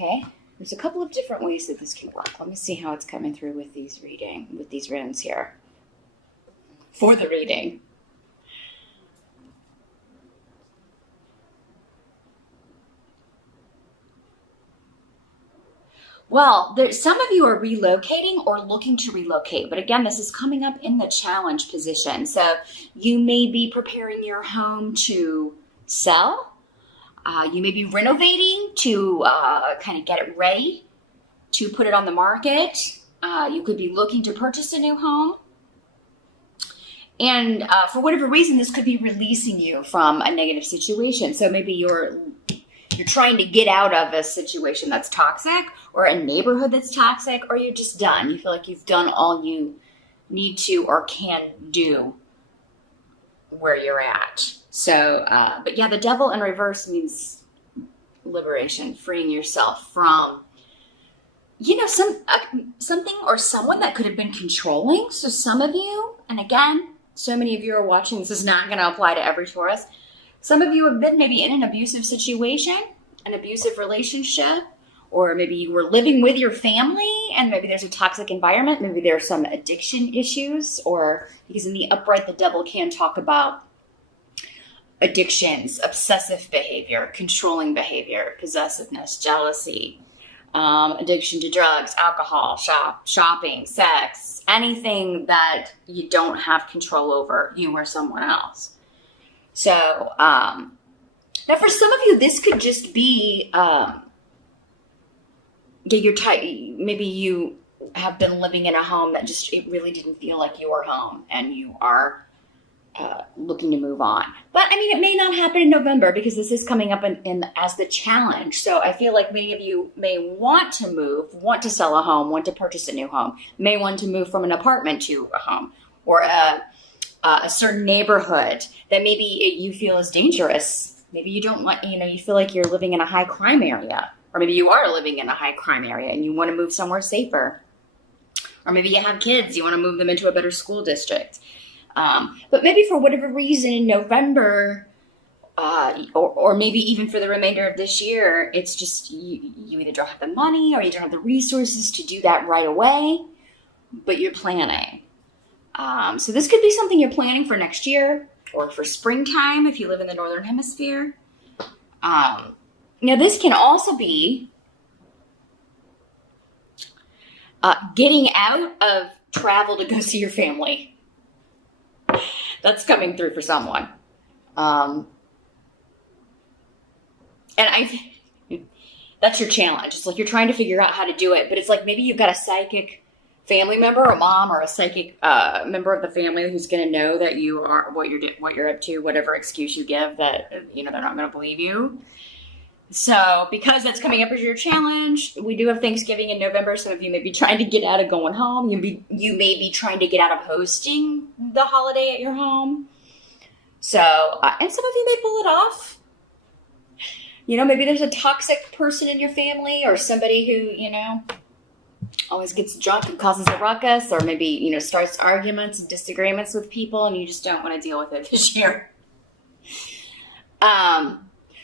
Okay, there's a couple of different ways that this can work. Let me see how it's coming through with these runes here for the reading. Well, some of you are relocating or looking to relocate, but again, this is coming up in the challenge position. So you may be preparing your home to sell. You may be renovating to kind of get it ready to put it on the market. You could be looking to purchase a new home. And for whatever reason, this could be releasing you from a negative situation. So maybe you're trying to get out of a situation that's toxic or a neighborhood that's toxic, or you're just done. You feel like you've done all you need to or can do where you're at. So, but yeah, the devil in reverse means liberation, freeing yourself from, something or someone that could have been controlling. So some of you, and again, so many of you are watching, this is not going to apply to every Taurus. Some of you have been maybe in an abusive situation, an abusive relationship, or maybe you were living with your family and maybe there's a toxic environment. Maybe there are some addiction issues, or because in the upright, the devil can talk about addictions, obsessive behavior, controlling behavior, possessiveness, jealousy, addiction to drugs, alcohol, shopping, sex, anything that you don't have control over, you or someone else. So, now for some of you, this could just be, maybe you have been living in a home that it really didn't feel like your home, and you are looking to move on. But I mean, it may not happen in November because this is coming up in as the challenge. So I feel like many of you may want to move, want to sell a home, want to purchase a new home, may want to move from an apartment to a home, or a certain neighborhood that maybe you feel is dangerous. Maybe you don't want, you feel like you're living in a high crime area, or maybe you are living in a high crime area and you want to move somewhere safer. Or maybe you have kids, you want to move them into a better school district. But maybe for whatever reason in November, or maybe even for the remainder of this year, it's just you either don't have the money or you don't have the resources to do that right away, but you're planning. So this could be something you're planning for next year or for springtime if you live in the Northern Hemisphere. Now this can also be getting out of travel to go see your family. That's coming through for someone. And that's your challenge. It's like you're trying to figure out how to do it, but it's like maybe you've got a psychic family member, a mom, or a psychic member of the family who's going to know that you are what you're up to, whatever excuse you give, that they're not going to believe you. So because that's coming up as your challenge, we do have Thanksgiving in November. Some of you may be trying to get out of going home. You may be trying to get out of hosting the holiday at your home. So, and some of you may pull it off. Maybe there's a toxic person in your family, or somebody who, always gets drunk and causes a ruckus, or maybe, starts arguments and disagreements with people, and you just don't want to deal with it this year.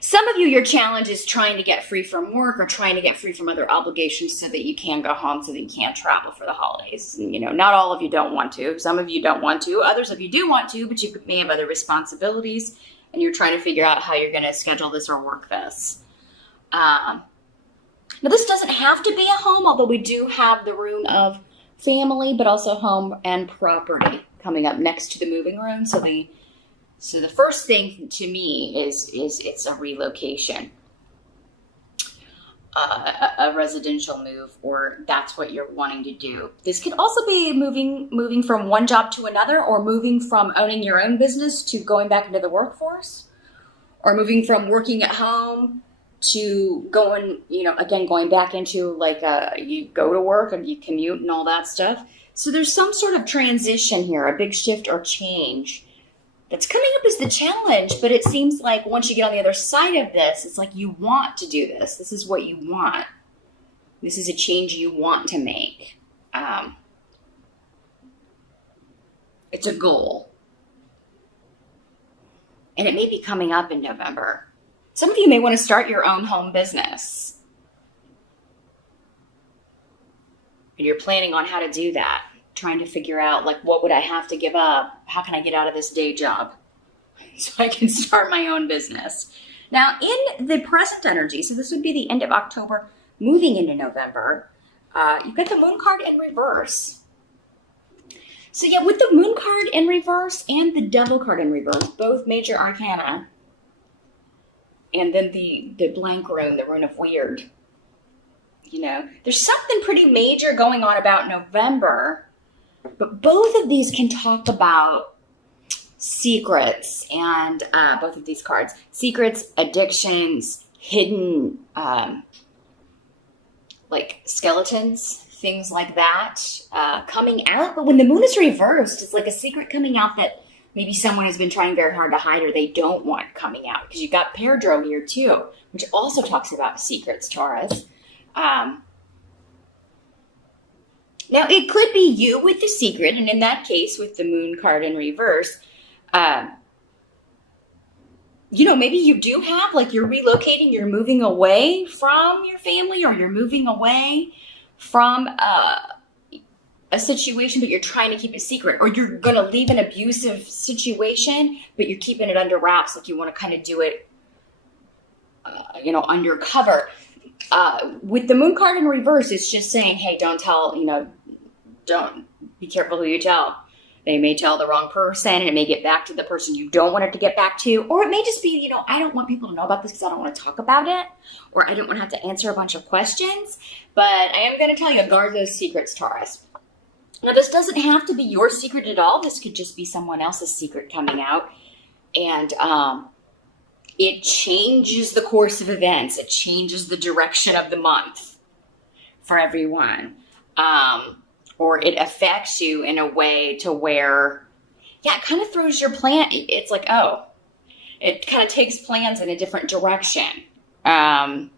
Some of you, your challenge is trying to get free from work or trying to get free from other obligations so that you can go home, so that you can't travel for the holidays. Not all of you don't want to. Some of you don't want to. Others of you do want to, but you may have other responsibilities, and you're trying to figure out how you're going to schedule this or work this. Now, this doesn't have to be a home, although we do have the rune of family, but also home and property coming up next to the moving rune. So the first thing to me is it's a relocation, a residential move, or that's what you're wanting to do. This could also be moving from one job to another, or moving from owning your own business to going back into the workforce, or moving from working at home to going back into you go to work and you commute and all that stuff. So there's some sort of transition here, a big shift or change that's coming up as the challenge, but it seems like once you get on the other side of this, it's like you want to do this. This is what you want. This is a change you want to make. It's a goal. And it may be coming up in November. Some of you may want to start your own home business. And you're planning on how to do that. Trying to figure out, like, what would I have to give up? How can I get out of this day job so I can start my own business? Now, in the present energy, so this would be the end of October, moving into November, you've got the moon card in reverse. So yeah, with the moon card in reverse and the devil card in reverse, both major arcana, and then the blank rune, the rune of weird, you know, there's something pretty major going on about November, but both of these can talk about secrets, and both of these cards, secrets, addictions, hidden, like skeletons, things like that, coming out. But when the moon is reversed, it's like a secret coming out that maybe someone has been trying very hard to hide or they don't want coming out. Because you've got Perdro here too, which also talks about secrets, Taurus. Now, it could be you with the secret, and in that case, with the moon card in reverse, you know, maybe you do have, like, you're relocating, you're moving away from your family, or you're moving away from a situation, but you're trying to keep it secret, or you're going to leave an abusive situation, but you're keeping it under wraps, like you want to kind of do it, you know, undercover. With the moon card in reverse, it's just saying, hey, don't tell, you know, don't be careful who you tell. They may tell the wrong person, and it may get back to the person you don't want it to get back to. Or it may just be, you know, I don't want people to know about this because I don't want to talk about it. Or I don't want to have to answer a bunch of questions. But I am going to tell you, guard those secrets, Taurus. Now, this doesn't have to be your secret at all. This could just be someone else's secret coming out. And it changes the course of events. It changes the direction of the month for everyone. Or it affects you in a way to where, yeah, it kind of throws your plan. It's like, oh, it kind of takes plans in a different direction. So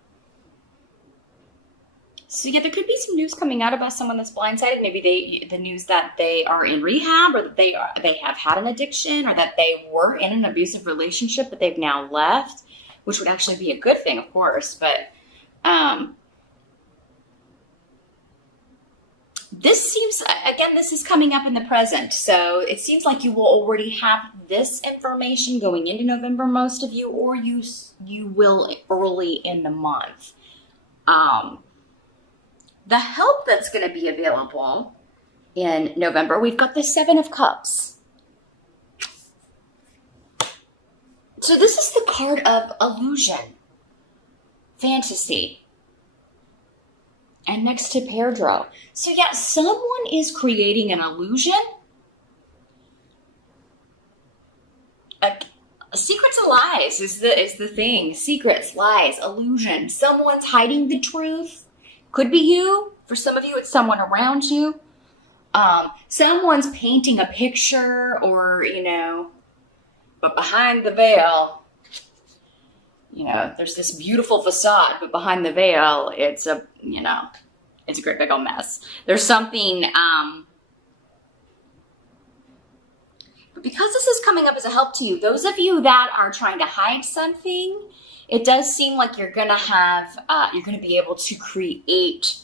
yeah, there could be some news coming out about someone that's blindsided. Maybe the news that they are in rehab, or that they have had an addiction, or that they were in an abusive relationship, but they've now left, which would actually be a good thing, of course. But, this seems, again, this is coming up in the present. So it seems like you will already have this information going into November, most of you, or you will early in the month. The help that's going to be available in November, we've got the Seven of Cups. So this is the card of illusion, fantasy. And next to Perdro. So yeah, someone is creating an illusion. Secrets and lies is the thing. Secrets, lies, illusion. Someone's hiding the truth. Could be you. For some of you, it's someone around you. Someone's painting a picture, or, you know, but behind the veil, you know, there's this beautiful facade, but behind the veil, it's a, you know, it's a great big old mess. There's something, but because this is coming up as a help to you, those of you that are trying to hide something, it does seem like you're going to have, you're going to be able to create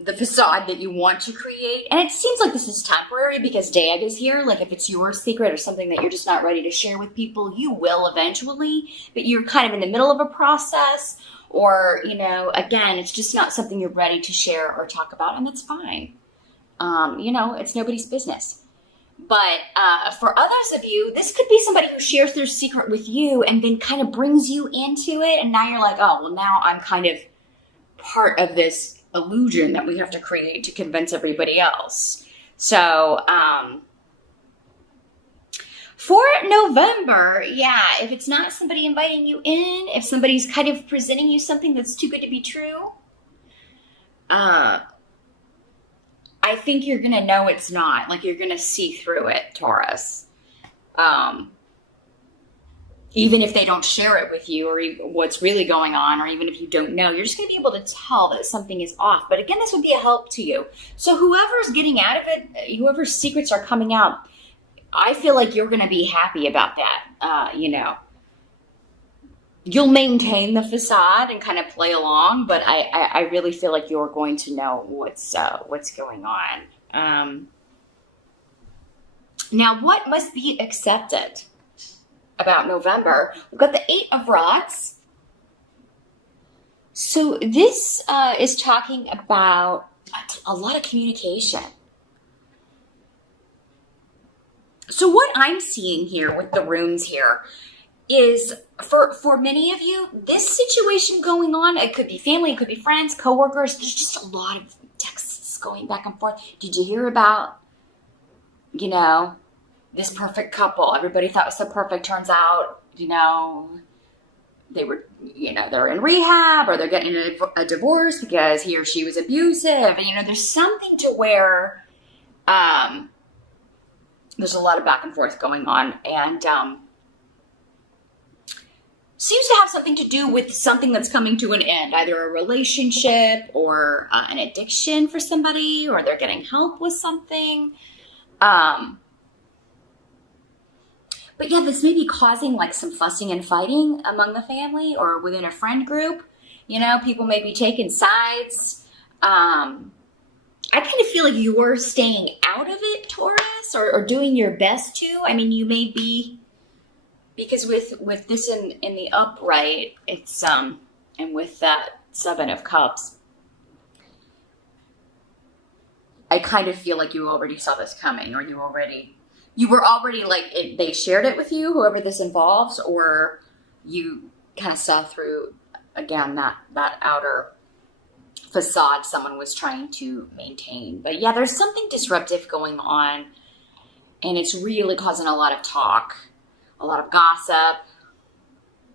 the facade that you want to create. And it seems like this is temporary because Dag is here. Like, if it's your secret or something that you're just not ready to share with people, you will eventually, but you're kind of in the middle of a process, or, you know, again, it's just not something you're ready to share or talk about, and that's fine. You know, it's nobody's business. But for others of you, this could be somebody who shares their secret with you and then kind of brings you into it. And now you're like, oh, well, now I'm kind of part of this illusion that we have to create to convince everybody else. So for November, yeah, if it's not somebody inviting you in, if somebody's kind of presenting you something that's too good to be true, I think you're going to know it's not. Like, you're going to see through it, Taurus. Even if they don't share it with you, or what's really going on, or even if you don't know, you're just going to be able to tell that something is off. But again, this would be a help to you. So whoever's getting out of it, whoever's secrets are coming out, I feel like you're going to be happy about that, you know. you'll maintain the facade and kind of play along, but I really feel like you're going to know what's going on. Now, what must be accepted about November? We've got the Eight of Rods. So this is talking about a lot of communication. So what I'm seeing here with the runes here is for many of you, this situation going on, it could be family, it could be friends, coworkers. There's just a lot of texts going back and forth. Did you hear about, this perfect couple? Everybody thought was so perfect. Turns out, they were, they're in rehab or they're getting a divorce because he or she was abusive. And, there's something to where there's a lot of back and forth going on. And seems to have something to do with something that's coming to an end, either a relationship or an addiction for somebody, or they're getting help with something. But yeah, this may be causing like some fussing and fighting among the family or within a friend group. People may be taking sides. I kind of feel like you're staying out of it, Taurus, or doing your best to. I mean, you may be, because with this in the upright, it's and with that Seven of Cups, I kind of feel like you already saw this coming, or you were already like, they shared it with you, whoever this involves, or you kind of saw through, again, that outer facade someone was trying to maintain. But yeah, there's something disruptive going on, and it's really causing a lot of talk, a lot of gossip,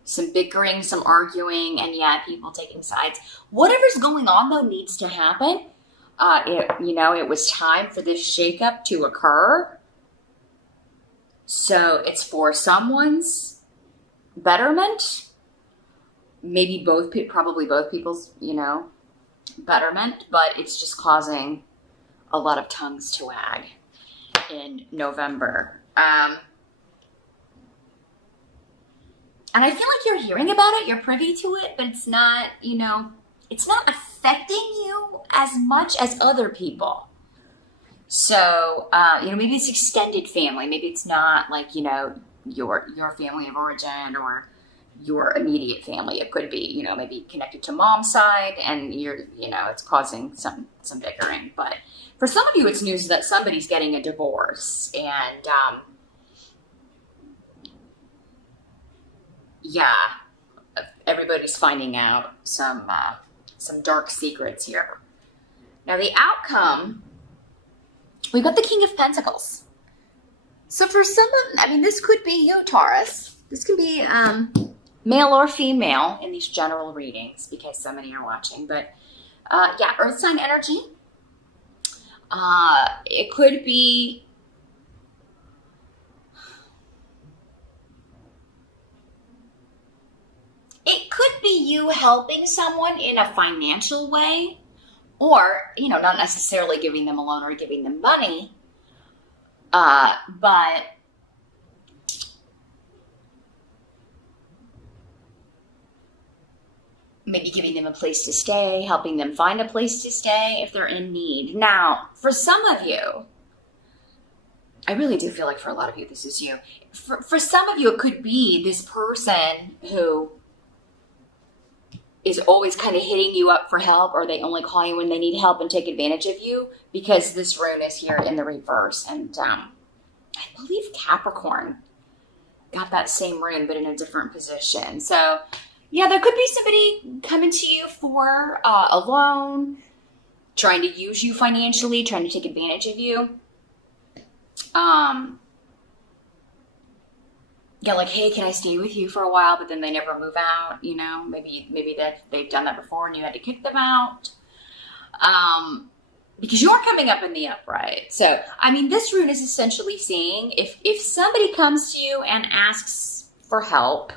some bickering, some arguing, and yeah, people taking sides. Whatever's going on, though, needs to happen. It was time for this shakeup to occur. So it's for someone's betterment, maybe probably both people's, betterment, but it's just causing a lot of tongues to wag in November. And I feel like you're hearing about it, you're privy to it, but it's not, it's not affecting you as much as other people. So, maybe it's extended family. Maybe it's not like, your family of origin or your immediate family. It could be, maybe connected to mom's side and it's causing some bickering. But for some of you, it's news that somebody's getting a divorce. And, everybody's finding out some dark secrets here. Now, the outcome, we've got the King of Pentacles. So for this could be you, Taurus. This can be male or female in these general readings because so many are watching. But earth sign energy. It could be you helping someone in a financial way, or, not necessarily giving them a loan or giving them money, but maybe giving them a place to stay, helping them find a place to stay if they're in need. Now, for some of you, I really do feel like for a lot of you, this is you. For some of you, it could be this person who is always kind of hitting you up for help, or they only call you when they need help and take advantage of you, because this rune is here in the reverse. And I believe Capricorn got that same rune, but in a different position. So yeah, there could be somebody coming to you for a loan, trying to use you financially, trying to take advantage of you. Like, hey, can I stay with you for a while? But then they never move out, maybe they've done that before and you had to kick them out. Because you're coming up in the upright. So, this rune is essentially saying if somebody comes to you and asks for help,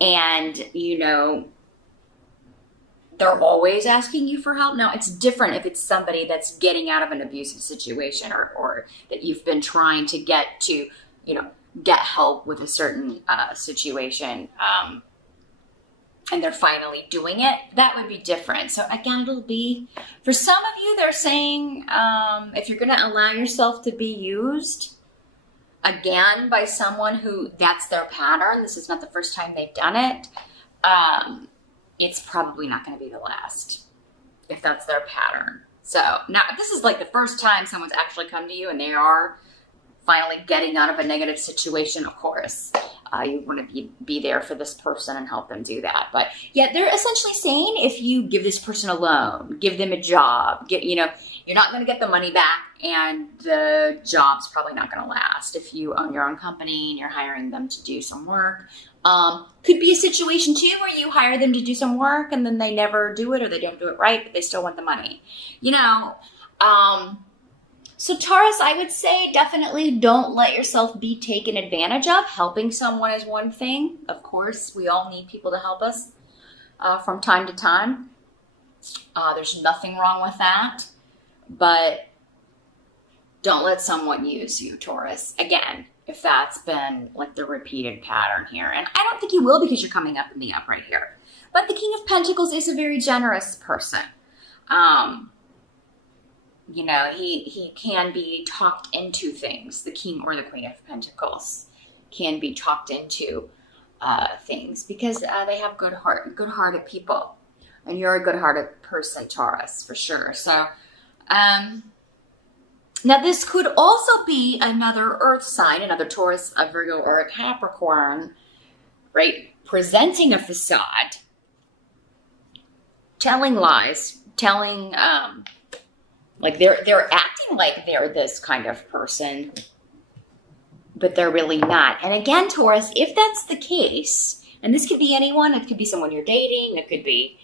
and, they're always asking you for help. Now, it's different if it's somebody that's getting out of an abusive situation, or that you've been trying to get to, get help with a certain situation. and they're finally doing it, that would be different. So again, it'll be, for some of you, they're saying, if you're going to allow yourself to be used again by someone who that's their pattern, this is not the first time they've done it, it's probably not going to be the last, if that's their pattern. So now, if this is like the first time someone's actually come to you and they are finally getting out of a negative situation, of course, you want to be there for this person and help them do that. But yeah, they're essentially saying if you give this person a loan, give them a job, you're not going to get the money back, and the job's probably not going to last. If you own your own company and you're hiring them to do some work, could be a situation too where you hire them to do some work and then they never do it, or they don't do it right, but they still want the money. So Taurus, I would say definitely don't let yourself be taken advantage of. Helping someone is one thing. Of course, we all need people to help us from time to time. There's nothing wrong with that. But don't let someone use you, Taurus. Again, if that's been like the repeated pattern here. And I don't think you will, because you're coming up in the upright here. But the King of Pentacles is a very generous person. He can be talked into things. The King or the Queen of Pentacles can be talked into things because they have good-hearted people. And you're a good-hearted person, Taurus, for sure. So, now this could also be another earth sign, another Taurus, a Virgo, or a Capricorn, right? Presenting a facade, telling lies, telling, like they're acting like they're this kind of person, but they're really not. And again, Taurus, if that's the case, and this could be anyone, it could be someone you're dating, it could be,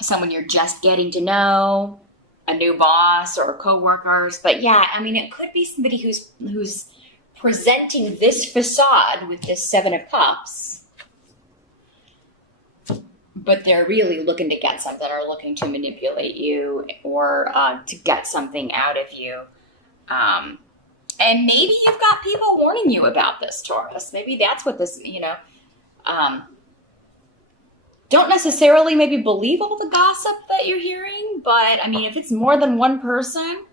someone you're just getting to know, a new boss or coworkers. But yeah, I mean, it could be somebody who's presenting this facade with this Seven of Cups, but they're really looking to get something, or looking to manipulate you, or to get something out of you. And maybe you've got people warning you about this, Taurus. Maybe that's what this, don't necessarily maybe believe all the gossip that you're hearing, but I mean, if it's more than one person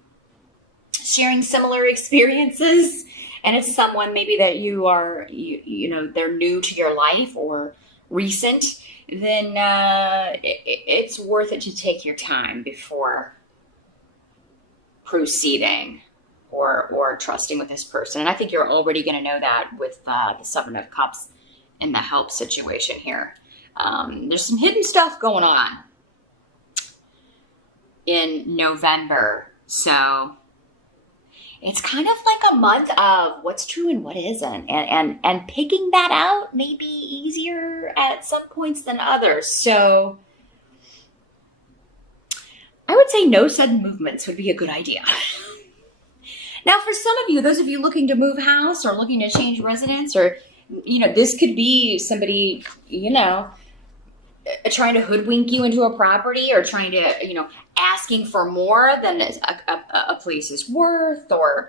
sharing similar experiences, and it's someone maybe that you are, they're new to your life or recent, then it's worth it to take your time before proceeding or trusting with this person. And I think you're already going to know that with the Seven of Cups and the help situation here. There's some hidden stuff going on in November. So it's kind of like a month of what's true and what isn't. And picking that out may be easier at some points than others. So I would say no sudden movements would be a good idea. Now, for some of you, those of you looking to move house or looking to change residence, or, this could be somebody, trying to hoodwink you into a property, or trying to, asking for more than a place is worth, or